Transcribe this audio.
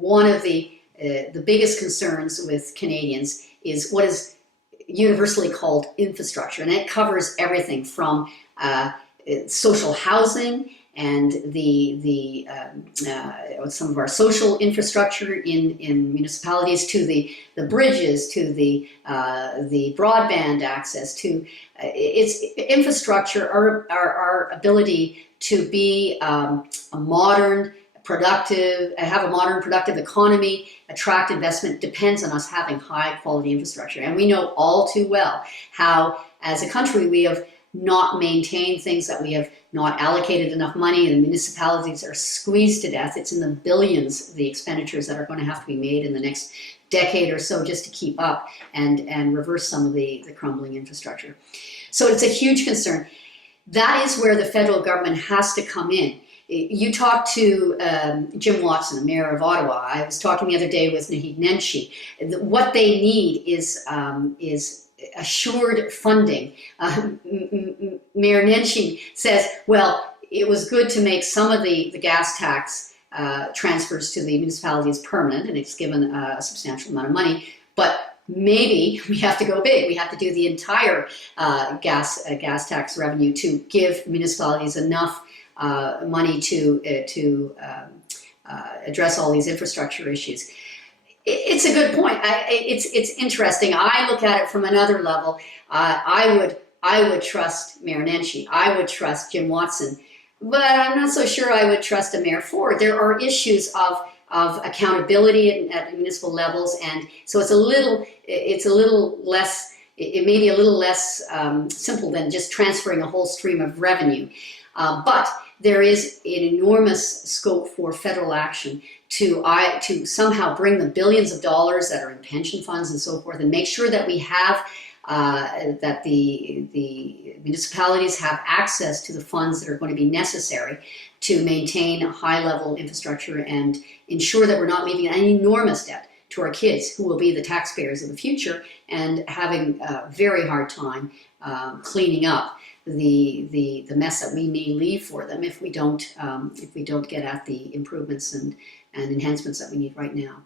one of the biggest concerns with Canadians is what is universally called infrastructure, and it covers everything from social housing and some of our social infrastructure in municipalities, to the bridges, to the broadband access, to its infrastructure. Our ability to be a modern, productive, have a modern, productive economy, attract investment, depends on us having high quality infrastructure. And we know all too well how, as a country, we have not maintained things, that we have not allocated enough money, and the municipalities are squeezed to death. It's in the billions, the expenditures that are going to have to be made in the next decade or so just to keep up and reverse some of the crumbling infrastructure. So it's a huge concern. That is where the federal government has to come in. You talked to Jim Watson, the mayor of Ottawa. I was talking the other day with Naheed Nenshi. What they need is assured funding. Mayor Nenshi says, well, it was good to make some of the gas tax transfers to the municipalities permanent, and it's given a substantial amount of money, but maybe we have to go big. We have to do the entire gas tax revenue to give municipalities enough money to address all these infrastructure issues. It's a good point. It's interesting. I look at it from another level. I would trust Mayor Nenshi. I would trust Jim Watson, but I'm not so sure I would trust a Mayor Ford. There are issues of accountability at municipal levels, and so it's a little less. It may be a little less simple than just transferring a whole stream of revenue, but there is an enormous scope for federal action to somehow bring the billions of dollars that are in pension funds and so forth, and make sure that we have that the municipalities have access to the funds that are going to be necessary to maintain a high-level infrastructure and ensure that we're not leaving an enormous debt to our kids, who will be the taxpayers of the future, and having a very hard time cleaning up the mess that we may leave for them if we don't get at the improvements and enhancements that we need right now.